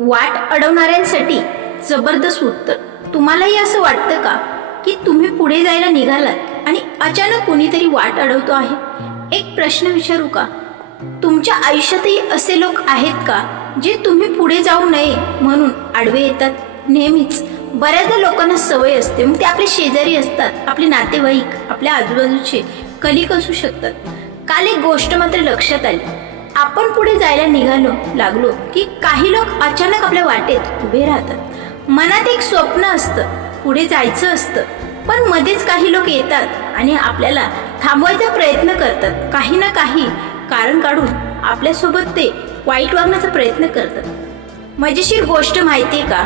वाट अडवणाऱ्यांसाठी जबरदस्त उत्तर. तुम्हालाही असं वाटतं का की तुम्ही पुढे जायला निघालात आणि अचानक कोणीतरी वाट अडवतो आहे? एक प्रश्न विचारू का? तुमच्या आयुष्यातही असे लोक आहेत का जे तुम्ही पुढे जाऊ नये म्हणून आडवे येतात? नेहमीच बऱ्याचदा लोकांना सवय असते, मग ते आपले शेजारी असतात, आपले नातेवाईक, आपल्या आजूबाजूचे कलिक असू शकतात. काल एक गोष्ट मात्र लक्षात आली. आपण पुढे जायला लागलो की काही लोक अचानक आपल्या वाटेत उभे राहतात. मनात एक स्वप्न असतं, पुढे जायचं असतं, पण मध्येच काही लोक येतात आणि आपल्याला थांबवायचा प्रयत्न करतात. काही ना काही कारण काढून आपल्यासोबत ते वाईट वागण्याचा प्रयत्न करतात. मजेशीर गोष्ट माहिती आहे का?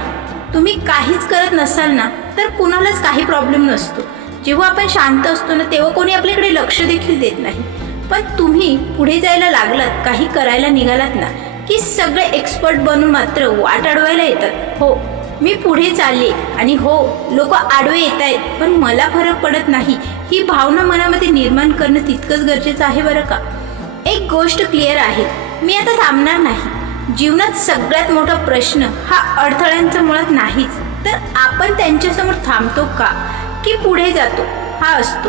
तुम्ही काहीच करत नसाल ना तर कुणालाच काही प्रॉब्लेम नसतो. जेव्हा आपण शांत असतो ना तेव्हा कोणी आपल्याकडे लक्ष देखील देत नाही. पण तुम्ही पुढे जायला लागलात, काही करायला निघालात ना की सगळे एक्सपर्ट बनून मात्र वाट अडवायला येतात. हो, मी पुढे चालले आणि हो, लोक आडवे येत आहेत, पण मला फरक पडत नाही, ही भावना मनामध्ये निर्माण करणं तितकंच गरजेचं आहे बरं का. एक गोष्ट क्लिअर आहे, मी आता थांबणार नाही. जीवनात सगळ्यात मोठा प्रश्न हा अडथळ्यांचा मुळात नाहीच, तर आपण त्यांच्यासमोर थांबतो का की पुढे जातो हा असतो.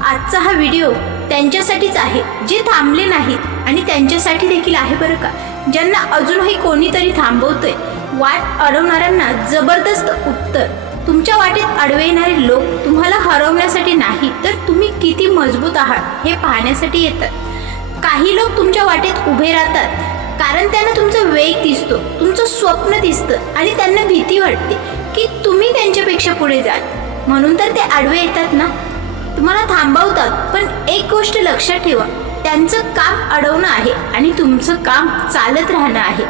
आजचा हा व्हिडिओ त्यांच्यासाठीच आहे जे थांबले नाहीत आणि त्यांच्यासाठी देखील आहे बरं का, ज्यांना अजूनही कोणीतरी थांबवतंय. वाट अडवणाऱ्यांना जबरदस्त उत्तर. तुमच्या वाटेत अडवे येणारे लोक तुम्हाला हरवण्यासाठी नाही, तर तुम्ही किती मजबूत आहात हे पाहण्यासाठी येतात. काही लोक तुमच्या वाटेत उभे राहतात कारण त्यांना तुमचा वेग दिसतो, तुमचं स्वप्न दिसतं आणि त्यांना भीती वाटते की तुम्ही त्यांच्यापेक्षा पुढे जाल, म्हणून तर ते आडवे येतात ना, तुम्हाला थांबवतात. पण एक गोष्ट लक्षात ठेवा, त्यांचं काम अडवणं आहे आणि तुमचं काम चालत राहणं आहे.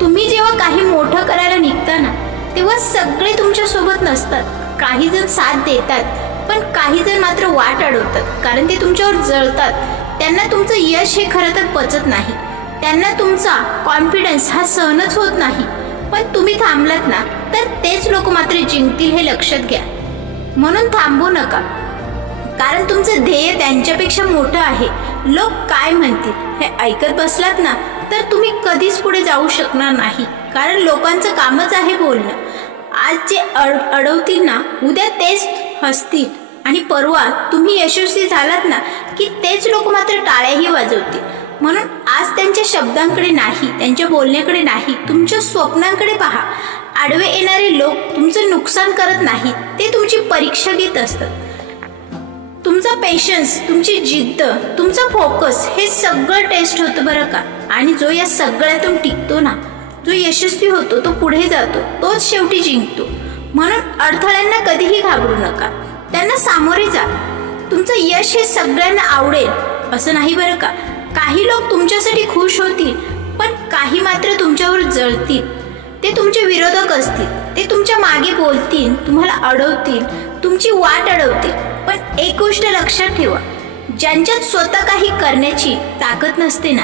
तुम्ही जेव्हा काही मोठं करायला निघता ना तेव्हा सगळे तुमच्यासोबत नसतात. काही जण साथ देतात, पण काही जण मात्र वाट अडवतात कारण ते तुमच्यावर जळतात. त्यांना तुमचं यश हे खरं तर पचत नाही, त्यांना तुमचा कॉन्फिडन्स हा सहनच होत नाही. पण तुम्ही थांबलात ना तर तेच लोक मात्र जिंकतील हे लक्षात घ्या. म्हणून थांबू नका, कारण तुमचं ध्येय त्यांच्यापेक्षा मोठं आहे. लोक काय म्हणतील हे ऐकत बसलात ना तर तुम्ही कधीच पुढे जाऊ शकणार नाही, कारण लोकांचं कामच आहे बोलणं. आज जे अडवतील ना उद्या तेच हसतील आणि परवा तुम्ही यशस्वी झालात ना की तेच लोक मात्र टाळ्याही वाजवतील. म्हणून आज त्यांच्या शब्दांकडे नाही, त्यांच्या बोलण्याकडे नाही, तुमच्या स्वप्नांकडे पहा. आडवे येणारे लोक तुमचं नुकसान करत नाहीत, ते तुमची परीक्षा घेत असतात. तुमचा पेशन्स, तुमची जिद्द, तुमचा फोकस हे सगळं टेस्ट होतं बरं का. आणि जो या सगळ्यातून टिकतो ना, जो यशस्वी होतो, तो पुढे जातो, तोच शेवटी जिंकतो. म्हणून अडथळ्यांना कधीही घाबरू नका, त्यांना सामोरे जा. तुमचं यश हे सगळ्यांना आवडेल असं नाही बरं का. काही लोक तुमच्यासाठी खुश होतील, पण काही मात्र तुमच्यावर जळतील. ते तुमचे विरोधक असतील, ते तुमच्या मागे बोलतील, तुम्हाला अडवतील, तुमची वाट अडवतील. पण एक गोष्ट लक्षात ठेवा, ज्यांच्यात स्वतः काही करण्याची ताकद नसते ना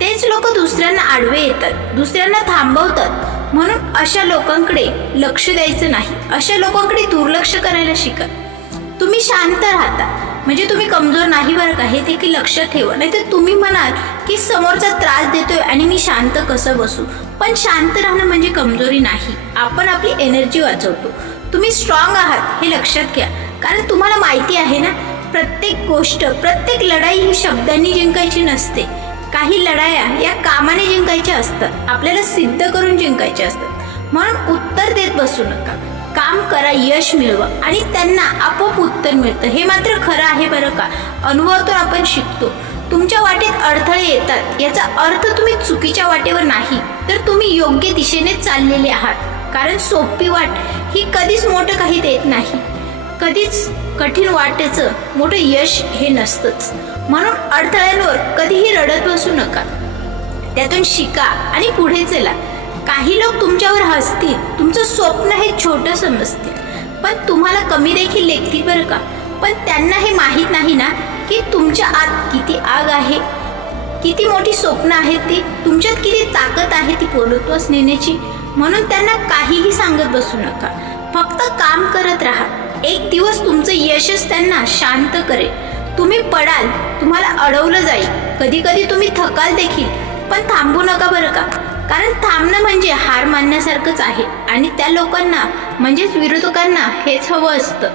तेच लोक दुसऱ्यांना आडवे येतात, दुसऱ्यांना थांबवतात. म्हणून अशा लोकांकडे लक्ष द्यायचं नाही, अशा लोकांकडे दुर्लक्ष करायला शिका. तुम्ही शांत राहता म्हणजे तुम्ही कमजोर नाही बरं का, हे देखील लक्षात ठेवा. नाही तर तुम्ही म्हणाल की समोरचा त्रास देतोय आणि मी शांत कसं बसू. पण शांत राहणं म्हणजे कमजोरी नाही, आपण आपली एनर्जी वाचवतो. तुम्ही स्ट्रॉंग आहात हे लक्षात घ्या, कारण तुम्हाला माहिती आहे ना, प्रत्येक गोष्ट, प्रत्येक लढाई ही शब्दांनी जिंकायची नसते. काही लढाया या कामाने जिंकायच्या असतात, आपल्याला सिद्ध करून जिंकायच्या असतात. म्हणून उत्तर देत बसू नका, काम करा, यश मिळवा आणि त्यांना आपोआप उत्तर मिळतं. हे मात्र खरं आहे बरं का, अनुभवातून आपण शिकतो. तुमच्या वाटेत अडथळे येतात याचा अर्थ तुम्ही चुकीच्या वाटेवर नाही, तर तुम्ही योग्य दिशेने चाललेले आहात. कारण सोपी वाट ही कधीच मोठं काही देत नाही, कधीच कठीण वाटेचं मोठं यश हे नसतंच. म्हणून अडथळ्यांवर कधीही रडत बसू नका, त्यातून शिका आणि पुढे चला. काही लोक तुमच्यावर हसतील, तुमचं स्वप्न हे छोटं समजतील, पण तुम्हाला कमी देखील लेखतील बरं का. पण त्यांना हे माहीत नाही ना की तुमच्या आत किती आग आहे, किती मोठी स्वप्न आहेत, ती तुमच्यात किती ताकद आहे ती पूर्णत्वास नेण्याची. म्हणून त्यांना काहीही सांगत बसू नका, फक्त काम करत राहा. एक दिवस तुमचं यशच त्यांना शांत करेल. तुम्ही पडाल, तुम्हाला अडवलं जाईल, कधी कधी तुम्ही थकाल देखील, पण थांबू नका बरं का. कारण थांबणं म्हणजे हार मानण्यासारखंच आहे आणि त्या लोकांना म्हणजेच विरोधकांना हेच हवं असतं.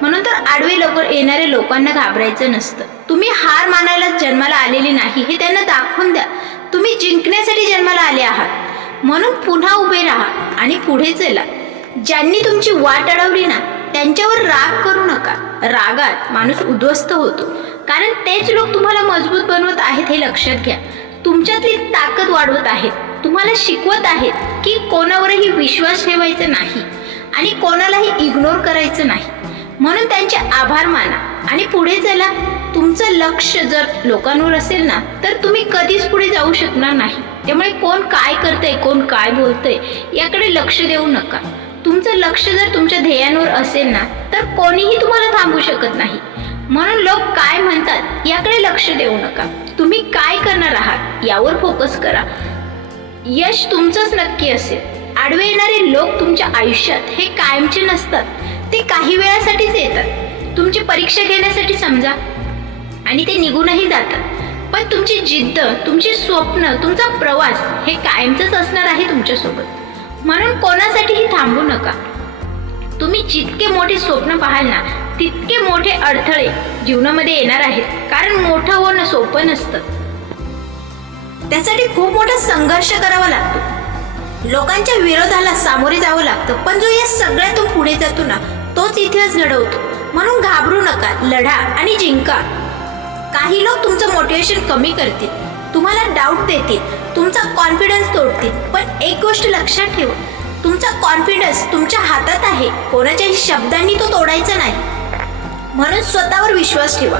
म्हणून तर आडवे येणाऱ्या लोकांना घाबरायचं नसतं. तुम्ही हार मानायला जन्माला आलेले नाही हे त्यांना दाखवून द्या. तुम्ही जिंकण्यासाठी जन्माला आले आहात. म्हणून पुन्हा उभे राहा आणि पुढे चला. ज्यांनी तुमची वाट अडवली ना त्यांच्यावर राग करू नका. रागात माणूस उद्ध्वस्त होतो, कारण तेच लोक तुम्हाला मजबूत बनवत आहेत हे लक्षात घ्या. तुमच्यातली ताकद वाढवत आहेत, तुम्हाला शिकवत आहेत की कोणावरही विश्वास ठेवायचा नाही आणि कोणालाही इग्नोर करायचं नाही. म्हणून त्यांचे आभार माना आणि पुढे चला. तुमचं लक्ष जर लोकांवर असेल ना तर तुम्ही कधीच पुढे जाऊ शकणार नाही. त्यामुळे कोण काय करतंय, कोण काय बोलतंय याकडे लक्ष देऊ नका. तुमचं लक्ष जर तुमच्या ध्येयांवर असेल ना तर कोणीही तुम्हाला थांबवू शकत नाही. म्हणून लोक काय म्हणतात याकडे लक्ष देऊ नका. तुम्ही काय करणार आहात यावर फोकस करा. यश तुमचंच नक्की असेल. आडवे येणारे लोक तुमच्या आयुष्यात हे कायमचे नसतात, ते काही वेळासाठीच येतात. तुमची परीक्षा घेण्यासाठी समजा आणि ते निघूनही जातात. पण तुमची जिद्द, तुमची स्वप्न, तुमचा प्रवास हे कायमचंच असणार आहे तुमच्यासोबत. म्हणून कोणासाठीही थांबू नका. तुम्ही जितके मोठे स्वप्न पाहाल ना तितके मोठे अडथळे जीवनामध्ये येणार आहेत. कारण मोठं होणं सोपं नसतं, त्यासाठी खूप मोठा संघर्ष करावा लागतो. लोकांच्या विरोधाला सामोरे जावं लागतं. पण जो या सगळ्यातून पुढे जातो ना तोच इतिहास घडवतो. म्हणून घाबरू नका, लढा आणि जिंका. काही लोक तुमचं मोटिवेशन कमी करतील, तुम्हाला डाऊट देतील, तुमचा कॉन्फिडन्स तोडतील. पण एक गोष्ट लक्षात ठेवा, तुमचा कॉन्फिडन्स तुमच्या हातात आहे. कोणाच्याही शब्दांनी तो तोडायचा नाही. म्हणून स्वतःवर विश्वास ठेवा.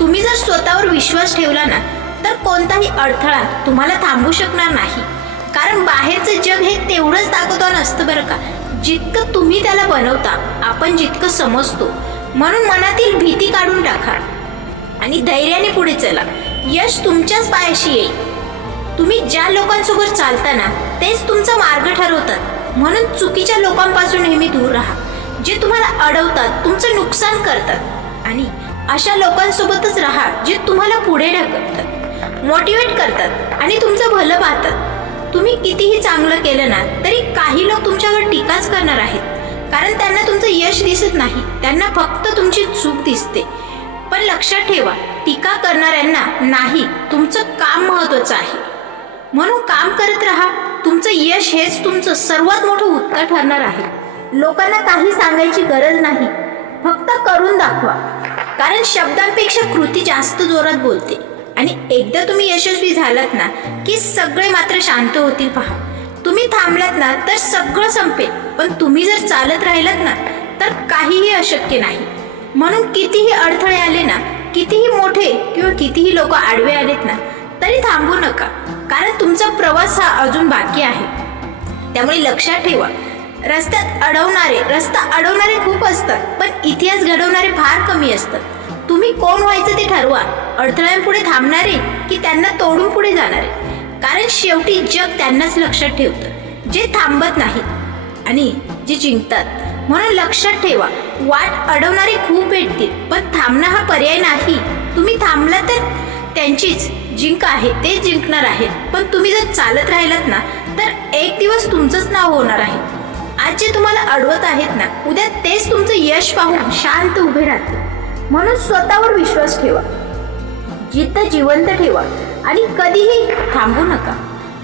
तुम्ही जर स्वतःवर विश्वास ठेवला ना तर कोणताही अडथळा तुम्हाला थांबवू शकणार नाही. कारण बाहेरचं जग हे तेवढंच ताकदवान असतं बरं का, जितकं तुम्ही त्याला बनवता, आपण जितकं समजतो. म्हणून मनातील भीती काढून टाका आणि धैर्याने पुढे चला. यश तुमच्याच पायाशी येईल. तुम्ही ज्या लोकांसोबत चालता ना तेच तुमचा मार्ग ठरवतात. म्हणून चुकीच्या लोकांपासून नेहमी दूर राहा, जे तुम्हाला अडवतात, तुमचं नुकसान करतात. आणि अशा लोकांसोबतच राहा जे तुम्हाला पुढे ढकलतात, मोटिवेट करतात आणि तुमचं भलं पाहतात. तुम्ही कितीही चांगलं केलं ना तरी काही लोक तुमच्यावर टीकाच करणार आहेत. कारण त्यांना तुमचं यश दिसत नाही, त्यांना फक्त तुमची चूक दिसते. पण लक्षात ठेवा, टीका करणाऱ्यांना नाही, तुमचं काम महत्त्वाचं आहे. म्हणून काम करत राहा. तुमचं यश हेच तुमचं सर्वात मोठं उत्तर ठरणार आहे. लोकांना काही सांगायची गरज नाही, फक्त करून दाखवा. कारण शब्दांपेक्षा कृती जास्त जोरात बोलते. आणि एकदा तुम्ही यशस्वी झालात ना की सगळे मात्र शांत होतील. पहा, तुम्ही थांबलात ना तर सगळं संपेल. पण तुम्ही जर चालत राहिलात ना तर काहीही अशक्य नाही. म्हणून कितीही अडथळे आले ना, कितीही मोठे किंवा कितीही लोक आडवे आलेत ना तरी थांबू नका. कारण तुमचा प्रवास हा अजून बाकी आहे. त्यामुळे लक्षात ठेवा, रस्ता अडवणारे खूप असतात, पण इतिहास घडवणारे फार कमी असतात. तुम्ही कोण व्हायचं ते ठरवा. अडथळ्यांपुढे थांबणारे की त्यांना तोडून पुढे जाणारे. कारण शेवटी जग त्यांनाच लक्षात ठेवतं जे थांबत नाहीत आणि जे जिंकतात. म्हणून लक्षात ठेवा, वाट अडवणारे खूप भेटतील, पण थांबणं हा पर्याय नाही. तुम्ही थांबला तर त्यांचीच जिंक आहे, ते जिंकणार आहेत. पण तुम्ही जर चालत राहिलात ना तर एक दिवस तुमचंच नाव होणार आहे. आज जे तुम्हाला अडवत आहेत ना उद्या तेच तुमचं यश पाहून शांत उभे राहतील. म्हणून स्वतःवर विश्वास ठेवा, जिद्द जिवंत ठेवा आणि कधीही थांबू नका.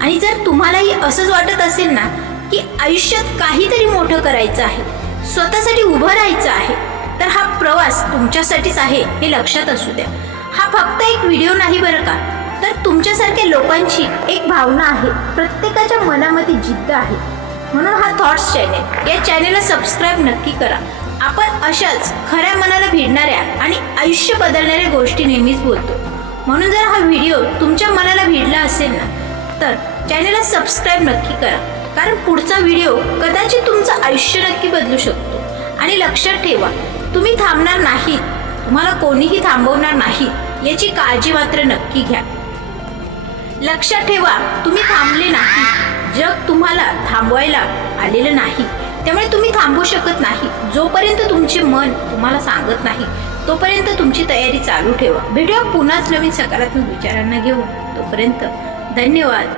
आणि जर तुम्हालाही असंच वाटत असेल ना की आयुष्यात काहीतरी मोठं करायचं आहे, स्वतःसाठी उभं राहायचं आहे, तर हा प्रवास तुमच्यासाठीच आहे हे लक्षात असू द्या. हा फक्त एक व्हिडिओ नाही बरं का, तर तुमच्यासारख्या लोकांची एक भावना आहे. प्रत्येकाच्या मनामध्ये जिद्द आहे. म्हणून हा थॉट्स चॅनेल, या चॅनेलला सबस्क्राईब नक्की करा. आपण अशाच खऱ्या मनाला भिडणाऱ्या आणि आयुष्य बदलणाऱ्या गोष्टी नेहमीच बोलतो. म्हणून जर हा व्हिडिओ तुमच्या मनाला भिडला असेल ना तर चॅनेलला सबस्क्राईब नक्की करा. कारण पुढचा व्हिडिओ कदाचित तुमचं आयुष्य नक्की बदलू शकतो. आणि लक्षात ठेवा, तुम्ही थांबणार नाही, तुम्हाला कोणीही थांबवणार नाही याची काळजी मात्र नक्की घ्या. लक्षात ठेवा, तुम्ही थांबले नाही, जग तुम्हाला थांबवायला आलेलं नाही. त्यामुळे तुम्ही थांबू शकत नाही. जोपर्यंत तुमचे मन तुम्हाला सांगत नाही तोपर्यंत तुमची तयारी चालू ठेवा. भेटूया पुन्हाच नवीन सकारात्मक विचारांना घेऊन. तोपर्यंत धन्यवाद.